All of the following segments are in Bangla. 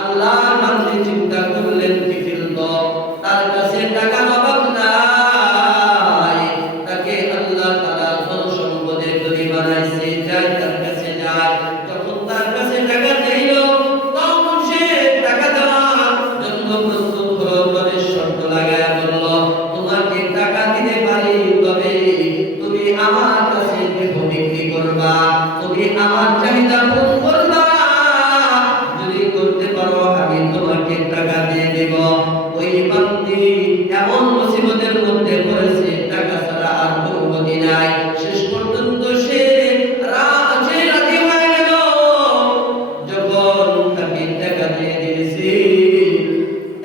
আল্লাহর বান্দা চিন্তা করলেন কিফিল তো তার কাছে টাকার অভাব নাই, তাকে আল্লাহ তাআলা ধন সম্পদের ধনী বানাইছে, যাই তার কাছে যায়, যখন তার কাছে টাকা চাইল তখন সে টাকা দেওয়ার জন্য প্রস্তুত হলো, তবে শর্ত লাগায়া বলল, তোমাকে টাকা দিতে পারি, তবে তুমি আমার কাছে দেহ বিক্রি করবা, তুমি আমার চাহিদা পূরণ করবা, যদি করতে পারো আমি তোমাকে টাকা দিয়ে দেব। ওই বান্দি এমন মুসিবতের মধ্যে পড়েছে, টাকা ছাড়া আর কোনো গতি নাই, শেষ পর্যন্ত সে রাজি হয়ে গেল। যখন তাকে টাকা দিয়ে দিয়েছে,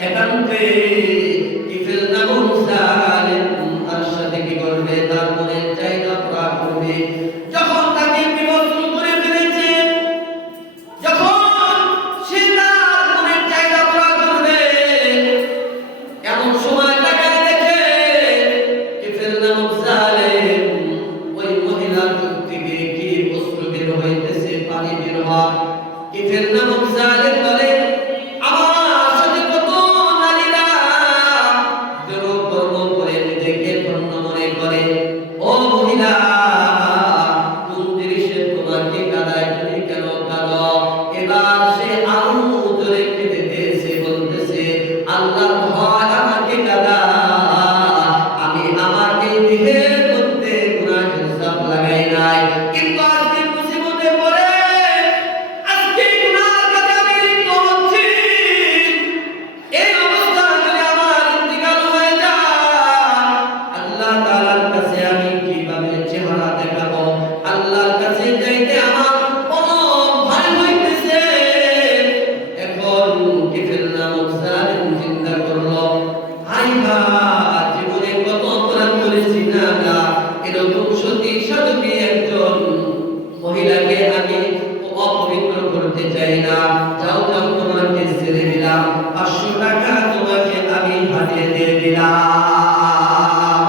একান্তে কিফিল নামক জালেম তার সাথে কি করবে, তার মনের চাহিদা পুরা করবে। যখন তাকে বিভক্ত করে ফেলেছে, যখন সে তার মনের চাহিদা পুরা করবে, এমন সময় তাকায় দেখে কিফিল নামক জালেম ওই মহিলার চোখ থেকে কি অশ্রু বের হইতেছে, পানি বের হয়। কিফিল নামক জালেম বলে, আমার সাথে কত নারীরা দুর্কর্ম করে নিজেকে ধন্য মনে করে, ও মহিলা কোন জিনিসে তোমাকে কাঁদায়, তুমি কেন কাঁদো? এবার সে আরো জোরে কেঁদে দিয়েছে, বলতেছে, আল্লাহর ভয় আমাকে কাঁদায়, আমি আমার এই দেহের মধ্যে গুনাহের ছাপ লাগাই নাই, কিন্তু আজকে মুসিবতে পড়ে আজকে গুনাহের কাজে আমি লিপ্ত হচ্ছি। এই অবস্থায় যদি আমার ইন্তিকাল হয়ে যায়, আল্লাহ তাআলার কাছে আমি কিভাবে চেহারা দেখাবো? আল্লাহর কাছে যাইতে আমার অনেক ভয় হইতেছে। এখন কিফিল নামক জালেম চিন্তা করলো, হাই হাই, জীবনে কত অপরাধ করেছি না, এরকম সতী সাধকী একজন মহিলাকে আমি অপবিত্র করতে চাই না, যাও যাও তোমাকে ছেড়ে দিলাম, 500 টাকা তোমাকে আমি হাতিয়ে দিয়ে দিলাম।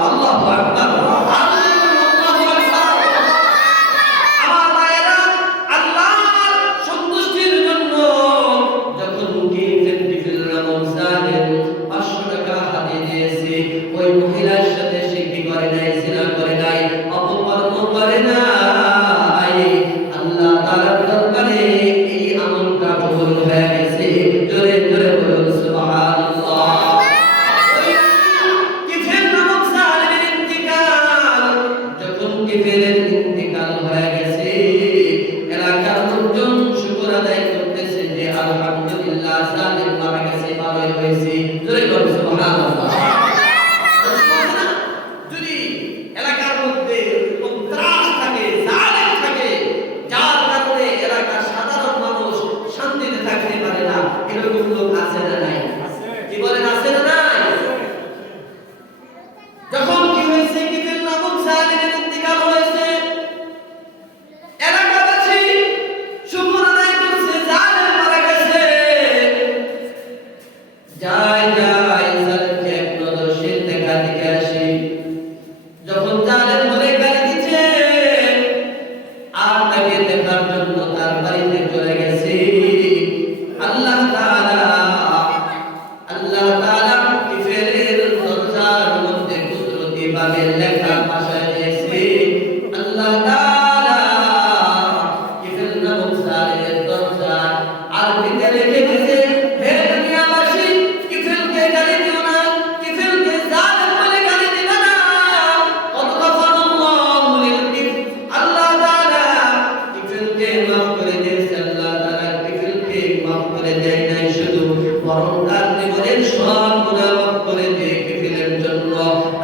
আল্লাহু আকবার, আল্লাহু আকবার। আমার মায়েরা, আল্লাহর সন্তুষ্টির জন্য যখন কিফিল নামক জালেম 500 টাকা হাতিয়ে দিয়েছে, ওই মহিলার সাথে সে কি করে নাই, জিনা করে নাই, অপকর্ম করে নাই, আল্লাহ তাআলার দরবারে এই আমলটা কবুল হয়ে গেছে। জোরে জোরে বলুন সুবহানাল্লাহ। কিফিল নামক জালেমের ইন্তিকাল, যখন কিফিলের ইন্তিকাল হয়ে গেছে, এলাকার লোকজন শুকর আদায় করতেছে যে আলহামদুলিল্লাহ জালেম মারা গেছে, ভালোই হয়েছে। জোরে বলুন সুবহানাল্লাহ। যদি এলাকার মধ্যে সন্ত্রাস থাকে, জালেম থাকে, যার কারণে এলাকার সাধারণ মানুষ শান্তিতে থাকতে পারে না, এরকম লোক আছে না নাই? কি বলেন, আছে না নাই? যখন কি হয়েছে, কিফিল নামক জালেমের ইন্তিকাল হয়েছে, এলাকাবাসী শুকর আদায় করছে, জালেম মারা গেছে। যাই যাই জালেমকে এক নজর সে দেখা দিকে আসি। যখন জালেম বলে গালি দিচ্ছে, আর তাকে দেখার জন্য তার বাড়িতে চলে গেছে। আল্লাহ তাআলা কিফিলের দরজার মধ্যে কুদরতি ভাবে লেখা ভাষায় দিয়েছে, আল্লাহ তাআলা কিফিল নামক জালেমের দরজা আরবিতে লিখে দিয়েছে, হে দুনিয়াবাসী, কিফিলকে গালি দিও না, কিফিলকে জালেম বলে গালি দিবে না। কত গাফারাল্লাহু লিল কিফ, আল্লাহ তাআলা কিফিলকে মাফ করে দিয়েছে। আল্লাহ তাআলা কিফিলকে মাফ করে দেয় নাই শুধু, বরং তার জীবনের সব গুনাহ মাফ করে দিয়ে কিফিলের জন্য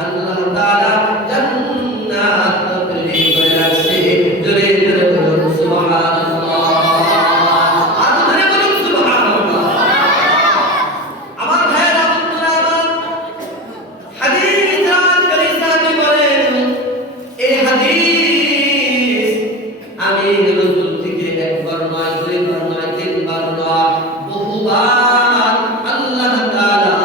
আল্লাহ তাআলা জান্নাত তৈরি করে রাখছে। জোরে জোরে বলুন সুবহানাল্লাহ। আর জোরে বলুন সুবহানাল্লাহ। আমার ভাইয়েরা, বন্ধুরা আমার, হাদিস রাসূল সাল্লাল্লাহু বলেন, এই হাদিস আমি রাসূল থেকে একবার নয়, দুইবার নয়, তিনবার নয়, বহুবার আল্লাহ তাআলা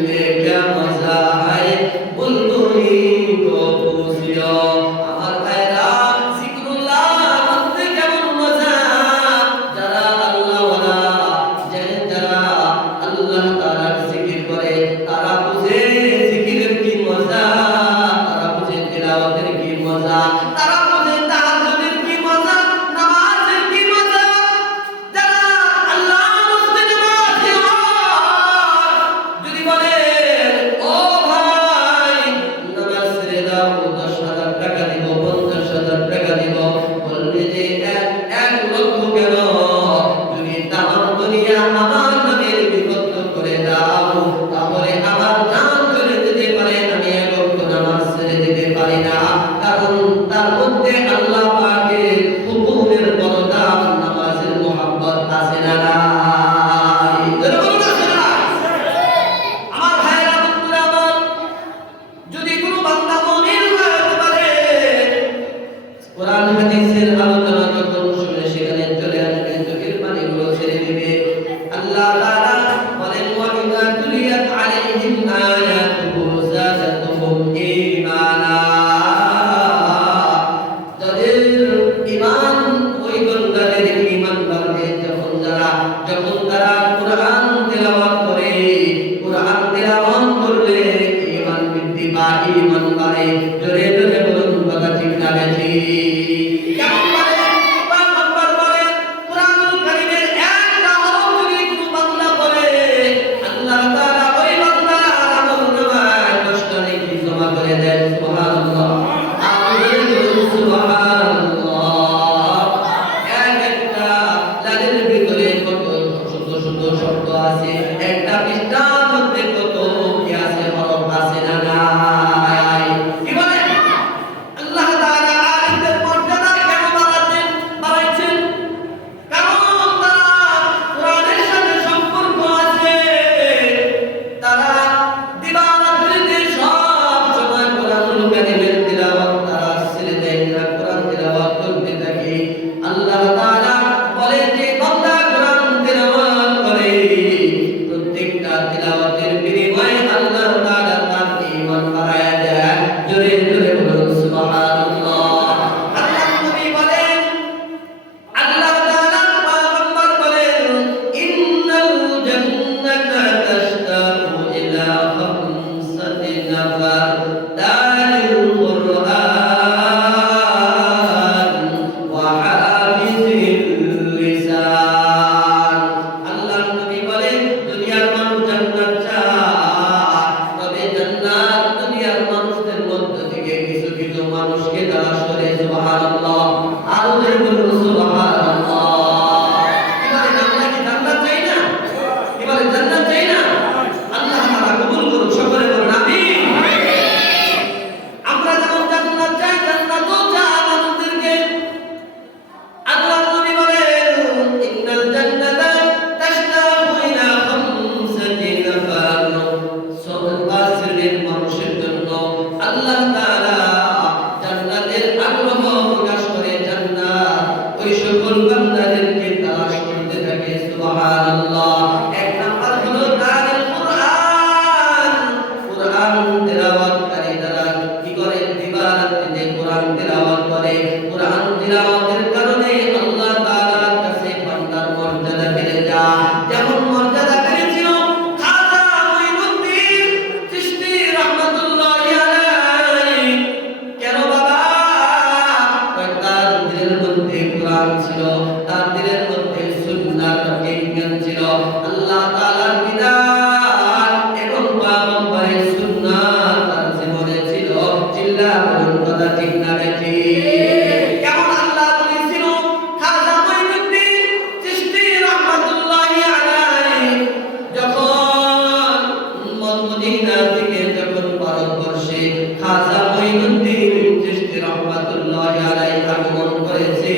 में क्या मजा है बुलबुली को पूछियो আমার ভাইরা জিকরুল্লাহ করতে কেমন মজা যারা আল্লাহ ওয়ালা যারা আল্লাহ তাআলার জিকির করে তারা বুঝে জিকিরের কি মজা তারা বুঝে তিলাওয়াতের কি মজা তারা বুঝে তাহাজ্জুদের কি মজা নামাজের কি মজা যারা আল্লাহ রাসূলের নামাজি যদি বলে ও ভাই নামাজ ছেড়ে দাও 10,000 টাকা দিব 50,000 টাকা দিব বলবে যে এক লক্ষ কেন তুমি তামাম দুনিয়া আমার নামের বিপদ করে দাও তাহলে আমার নাম করে দিতে পারে আমি এক লক্ষ নামাজ ছেড়ে দিতে পারি না কারণ তার মধ্যে আল্লাহ পাকের হুকুমের বড়তা নামাজের মোহাব্বত আছে না নাই আমার ভাইরা বন্ধুরা আমার যদি কোনো বান্দা মুমিন হতে পারে কোরআন হাদিসের আলোচনা যখন শুনে সেখানে চলে আসবে চোখের পানিগুলো ছেড়ে দিবে আল্লাহ তাআলা বলেন ওয়া ইযা তুলিয়াত আলাইহিম আয়াতুহু যাদাতুহুম ঈমানা যাদের ঈমান ওই বান্দাদের ঈমান বাড়বে যখন তারা কোরআন তেলাওয়াত করে কোরআন তেলাওয়াত করলে ঈমান বৃদ্ধি পায় ঈমান বাড়ে জোরে জোরে বলুন কথা ঠিক না বেশি কেমন বলে পয়গম্বর বলে কোরআনুল কারীমের একটা হরফ যদি কোনো বান্দা বলে আল্লাহ তাআলা ওই বান্দার আমলনামায় 10টা নেকি জমা করে দেন সুবহানাল্লাহ আপনি বলুন সুবহানাল্লাহ একটা লালের ভিতরে কত শত শত শব্দ আছে একটা পৃষ্ঠার মধ্যে কত কি আছে হরফ আছে না নাই কি বলে আল্লাহ তাআলা আলিমদের মর্যাদা কেন বাড়াইছেন কারণ তারা কোরআনের সাথে সম্পর্ক আছে তারা দিবারাত্রিতে সব সময় কোরআনুল কারীমের তিলাওয়াত তারা ছেড়ে দেয় না কোরআন তিলাওয়াত করতে থাকে আল্লাহ তাআলা বলেন যে বান্দা কোরআন তিলাওয়াত করে প্রত্যেকটা তিলাওয়াতের বিনিময়ে আল্লাহ তাআলা তার ঈমান বাড়ায়া দেয় জোরে জোরে বলুন সুবহানাল্লাহ আল্লাহ নবী বলেন আল্লাহ তাআলা পয়গম্বর বলেন ইন্নাল জান্নাতা তাশতাকু ইলা খামসাতি নাফার দারিল কুরআন ওয়া হাফিজিল লিসান আল্লাহ নবী বলেন দুনিয়ার মানুষ জান্নাত চায় তবে জান্নাত দুনিয়ার মানুষদের মধ্য থেকে কিছু কিছু মানুষকে তারা সরে সুবহানাল্লাহ আর জোরে বলুন সুবহানাল্লাহ এবারে আমরা কি জান্নাত চাই না এবারে জান্নাত চাই না আল্লাহ তাআলা কবুল করুন সকলে বলুন আমিন আমরা যেমন জান্নাত চাই জান্নাতও চাই মানুষদেরকে আল্লাহ নবী বলেন ইন্নাল জান্নাতা তাশতাকু ইলা খামসাতি নাফার সর্বশ্রেণীর মানুষের জন্য আল্লাহ তাআলা জান্নাতের আগ্রহ প্রকাশ করে জান্নাত ওই সকল বান্দাদেরকে তালাশ করতে থাকে সুবহানাল্লাহ এক নাম্বার হলো দারিল কুরআন কোরআন তেলাওয়াতকারী যারা কি করে দিবারাত্রিতে কোরআন তেলাওয়াত করে কোরআন তেলাওয়াতের কারণে আল্লাহ তাআলার কাছে বান্দার মর্যাদা বেড়ে যায় যেমন মর্যাদা বেড়েছিল খাজা মঈনুদ্দিন চিশতি রাহমাতুল্লাহি আলাইহি কেন বাবা তার দিলের মধ্যে কোরআন ছিল তার দিলের মধ্যে সুন্নাহর জ্ঞান ছিল আল্লাহ তাআলার বিধান এবং পয়গম্বরের সুন্নাহ তার জীবনে ছিল চিল্লা বলুন কথা ঠিক না বেশি কেমন আল্লাহ বলেছিল খাজা মঈনুদ্দিন চিশতি রাহমাতুল্লাহি আলাইহি যখন মদিনা থেকে যখন ভারতবর্ষে খাজা মঈনুদ্দিন চিশতি রাহমাতুল্লাহি আলাইহি আগমন করেছে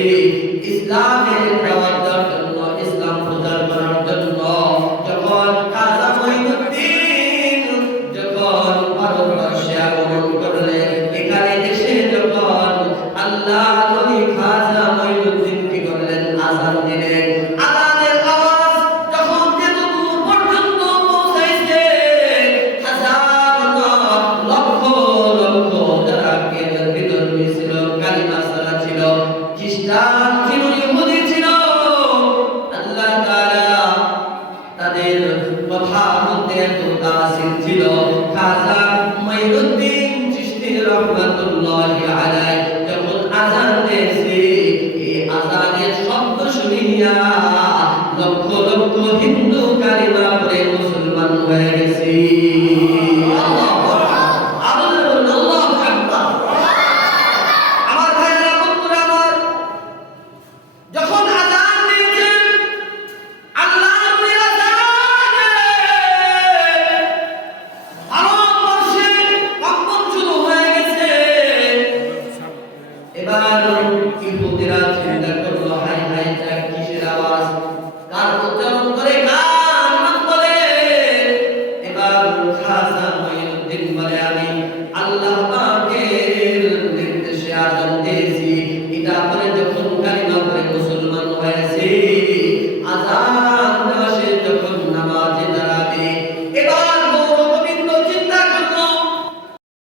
ইসলামের দাওয়াত দেওয়ার জন্য ইসলাম প্রচার করার জন্য যখন খাজা মঈনুদ্দিন যখন ভারতবর্ষে আগমন করলেন এখানে এসে যখন আল্লাহ নবী খাজা মঈনুদ্দিন কি করলেন আযান দিলেন আযানের আওয়াজ যখন যতদূর পর্যন্ত পৌঁছাইছে খাজা মাইনুদ্দিন চিশতি রাহমাতুল্লাহি আলাইহি যখন আযান দিয়েছে, এই আযানের শব্দ শুনিয়া লক্ষ লক্ষ হিন্দু কালিমা পড়ে মুসলমান হয়ে গেছে।